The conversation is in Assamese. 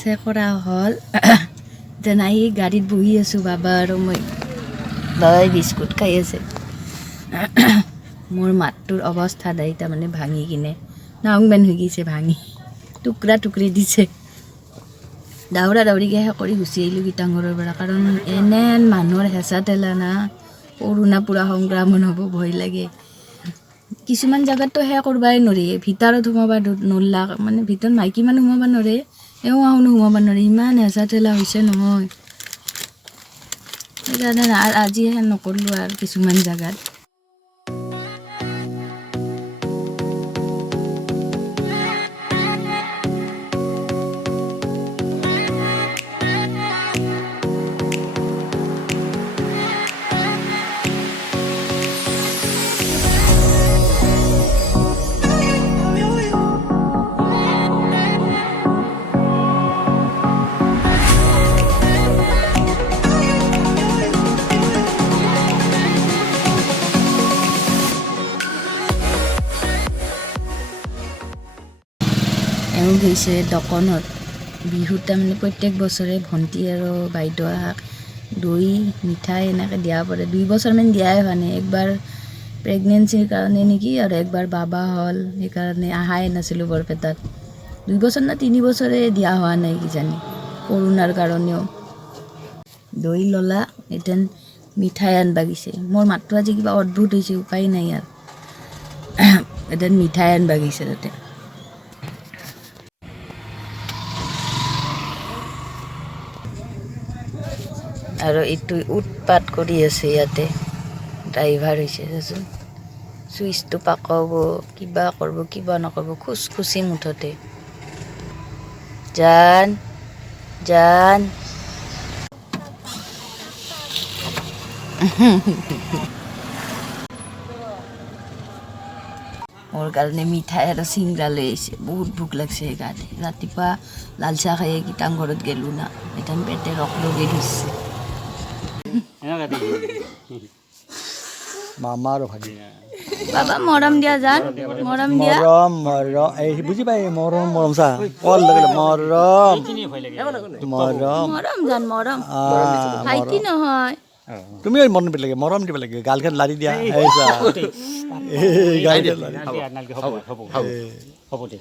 আছে কৰা হ'ল যেন আহি গাড়ীত বহি আছোঁ বাবা আৰু মই দাদাই বিস্কুট খাই আছে মোৰ মাতটোৰ অৱস্থা দাই তাৰমানে ভাঙি কিনে নাংবেন হৈ গৈছে ভাঙি টুকৰা টুকৰি দিছে দাউৰা দাউৰিকে কৰি গুচি আহিলোঁ গীতাংগৰৰ পৰা কাৰণ এনে মানুহৰ হেঁচা ঠেলা না কৰোণা পূৰা সংক্ৰমণ হ'ব ভয় লাগে কিছুমান জেগাততো সেয়া কৰিবই নোৱাৰি ভিতৰত সোমাব নোলাক মানে ভিতৰত মাইকী মানুহ সোমাব নোৱাৰে এওঁ আহোনো সোমাব নোৱাৰে ইমান হেঁচা ঠেলা হৈছে নহয় সেইকাৰণে আজি নকৰিলোঁ আৰু কিছুমান জেগাত এওঁ গৈছে দোকানত বিহুত তাৰমানে প্ৰত্যেক বছৰে ভণ্টি আৰু বাইদেউ আহাক দৈ মিঠাই এনেকৈ দিয়া পৰে 2 বছৰমান দিয়াই হোৱা নাই একবাৰ প্ৰেগনেঞ্চিৰ কাৰণে নেকি আৰু একবাৰ বাবা হ'ল সেইকাৰণে আহাই নাছিলোঁ বৰপেটাত 2 বছৰ না 3 বছৰে দিয়া হোৱা নাই কিজানি কৰোণাৰ কাৰণেও দৈ ল'লা এতিয়া মিঠাই আনবা গৈছে মোৰ মাতটো আজি কিবা অদ্ভুত হৈছে উপায় নাই আৰু এতিয়া মিঠাই আনবা গৈছে তাতে আৰু এইটো উৎপাত কৰি আছে ইয়াতে ড্ৰাইভাৰ হৈছে চাচোন চুইচটো পাকাব কিবা কৰিব কিবা নকৰিব খুচখুচি মুঠতে জান জান মোৰ কাৰণে মিঠাই আৰু চিংৰা লৈ আহিছে বহুত ভোক লাগছে সেইকাৰণে ৰাতিপুৱা লাল চাহ খাই গীতাং ঘৰত গেলোঁ না এতিয়া পেটে ৰস লগাই ধৰিছে মামা আৰু ভাগি বাবা মৰম দিয়া জান মৰম দিয়া মৰম মৰম এই বুজি পাই মৰম মৰম চা কল লাগিলে মৰম মৰম মৰম জান মৰম ভাইটি নহয় তুমি মৰম দিব লাগে মৰম দিব লাগে গালখন লাৰি দিয়া এই চা এই গালখন লাৰি হ'ব দে